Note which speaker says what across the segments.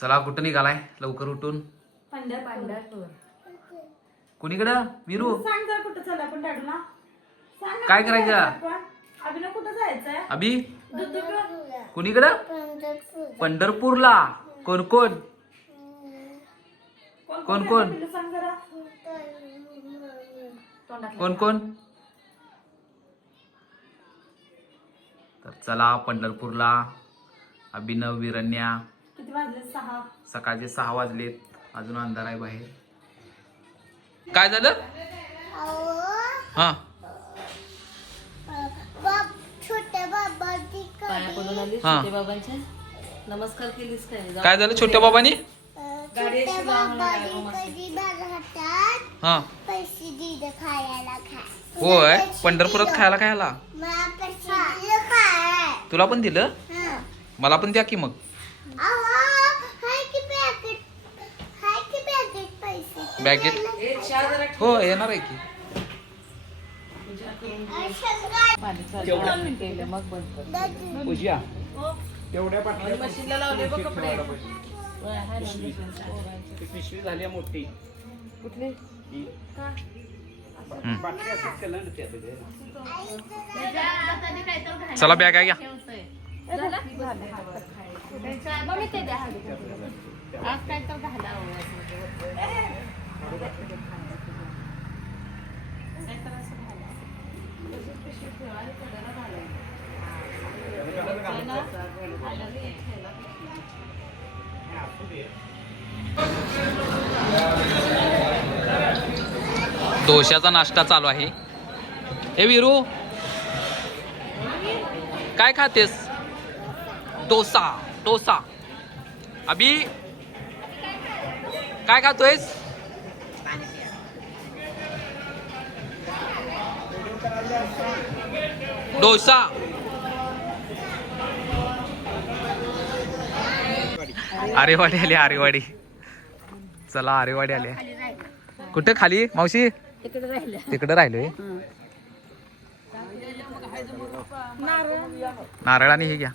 Speaker 1: चला कुठं निघालाय? लवकर उठून.
Speaker 2: पंढरपूर
Speaker 1: कुणीकडं? विरू?
Speaker 2: सांग जरा कुठं चालला आपण डॅडूला सांग ना
Speaker 1: काय
Speaker 2: कुठं
Speaker 1: करायचं?
Speaker 2: जायचं आपण? अभिनव कुठं जायचंय?
Speaker 1: अभि?
Speaker 2: दूध दूध
Speaker 1: कुणीकडं? पंढरपूरला. कोण कोण? कोण, कोण?
Speaker 2: जायचं पिल्लू सांग जरा.
Speaker 1: कोण कोण? तर चला पंढरपूरला. अभिनव विरण्या
Speaker 2: किती वाजले? सहा.
Speaker 1: सकाळचे सहा वाजलेत. अजून अंधार आहे बाहेर. काय झालं? हा.
Speaker 3: छोट्या बाबाची
Speaker 4: पाया पडून आलीस
Speaker 1: हा.
Speaker 4: छोटे बाबांचे नमस्कार केलीस काय?
Speaker 1: काय झालं छोट्या बाबांनी?
Speaker 3: कधी हातात
Speaker 1: हा.
Speaker 3: पैसे दिले खायला
Speaker 1: होय. पंढरपुरात खायला खायला?
Speaker 3: मला पैसे दिले खाय
Speaker 1: तुला पण दिलं?
Speaker 3: हं.
Speaker 1: मला पण द्या की मग.
Speaker 3: अहो, हाय की पॅकेट हाय की पॅकेट
Speaker 1: बॅगेट. हो येणार आहे की.
Speaker 5: पूजा
Speaker 2: हो.
Speaker 5: तेवढ्या. पिशवी. झाली आहे मोठी.
Speaker 4: कुठली.
Speaker 1: चला बॅग आहे घ्या. डोशाचा नाश्ता चालू आहे. हे विरू काय खातेस? डोसा डोसा. अभी काय खातोयस? डोसा. आरेवाडी आली आरेवाडी. चला आरेवाडी आली. कुठे खाली मावशी?
Speaker 4: तिकडं
Speaker 1: तिकडे राहिलोय. नारळ आणि हे घ्या.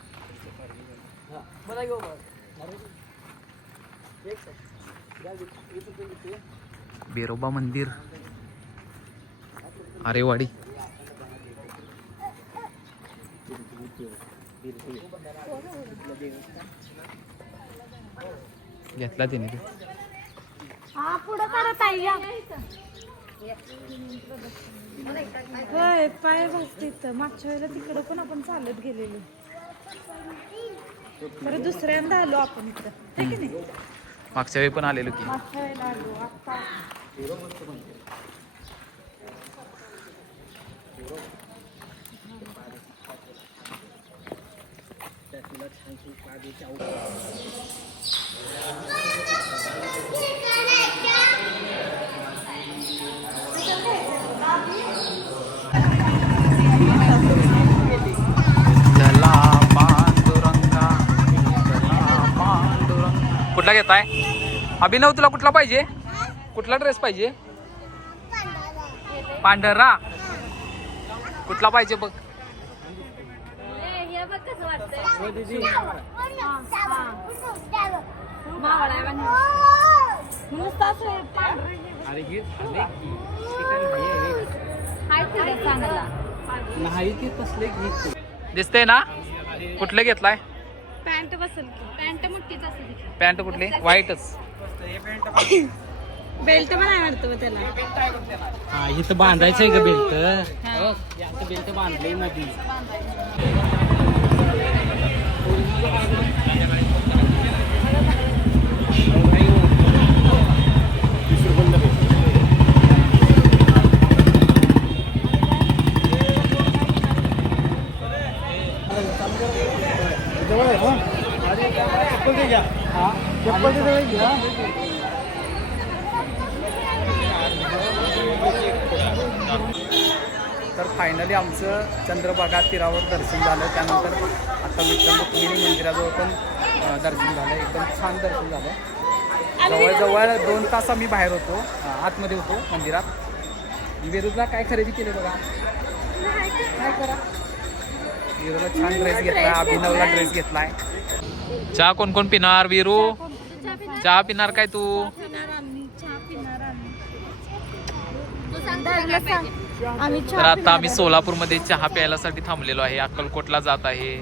Speaker 1: बेरोबा मंदिर. आरेवाडी. घेतला तिने ते.
Speaker 2: हा पुढं करा ताई या. होय पाय इथं. मागच्या वेळेला तिकडं पण आपण चालत गेलेलो. बरं दुसऱ्यांदा आलो आपण है की नाही?
Speaker 1: मागच्या वेळी पण आलेलो की.
Speaker 2: मागच्या वेळेला आलो आता.
Speaker 1: कुठला घेताय? अभिनव तुला कुठला पाहिजे? कुठला ड्रेस पाहिजे? पांढरा. कुठला पाहिजे बघ.
Speaker 5: अरे हे झाले की ते काय नाही आहे. नाही ते तसले गीत
Speaker 1: दिसतंय ना? कुठलं घेतलाय?
Speaker 2: पॅन्ट बसेल की. पॅन्ट मोठीच असेल
Speaker 1: पॅन्ट कुठली? व्हाईटच.
Speaker 2: बेल्ट पण आहे वाटतं त्याला.
Speaker 5: हा इथं बांधायचंय का बेल्ट. याचं बेल्ट बांधलंयमध्ये हो. चप्पल घ्या. चप्पल घ्या.
Speaker 1: तर फायनली आमचं चंद्रभागा तीरावर दर्शन झालं. त्यानंतर आता विठ्ठल रुक्मिणी मंदिराजवळ पण दर्शन झालं. एकदम छान दर्शन झालं. जवळजवळ दोन तास आम्ही बाहेर होतो. आतमध्ये होतो मंदिरात. वेरूला काय खरेदी केली बघा? काय करा? वेरूला छान ड्रेस घेतलाय. अभिनवला ड्रेस घेतलाय. चहा कोण कोण पिणार विरू? चहा पिणार काय तू?
Speaker 2: पिणार आम्ही
Speaker 1: तर
Speaker 2: चहा
Speaker 1: आता आम्ही
Speaker 2: आहे.
Speaker 1: सोलापूरमध्ये चहा प्यायलासाठी थांबलेलो आहे. अक्कलकोटला जात आहे.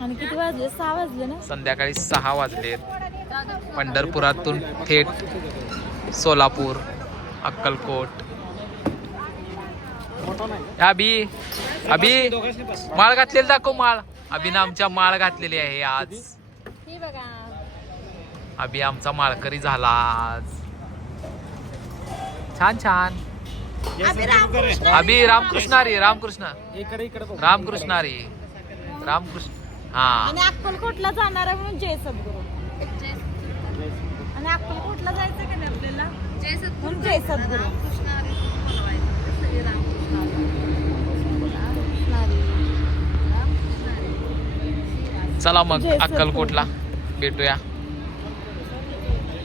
Speaker 2: आणि किती वाजले? सहा वाजले ना?
Speaker 1: संध्याकाळी सहा वाजलेत पंढरपुरातून थेट सोलापूर अक्कलकोट. अभि अभि माळ घातलेली दाखव माळ. अभिनं आमच्या माळ घातलेली आहे आज.
Speaker 2: हे बघा.
Speaker 1: अभि आमचा माळकरी झाला आज. छान छान. अभि रामकृष्णारी रामकृष्ण.
Speaker 5: इकडे इकडे बघ.
Speaker 1: रामकृष्णारी रामकृष्ण. हा.
Speaker 2: आणि अक्कलकोटला जाणार आहे म्हणून जय सद्गुरू. आणि अक्कलकोटला जायचं का नाही आपल्याला? म्हणून जय सद्गुरू.
Speaker 1: चला मग
Speaker 2: जय सद्गुरू.
Speaker 1: अक्कलकोटला. भेटूया.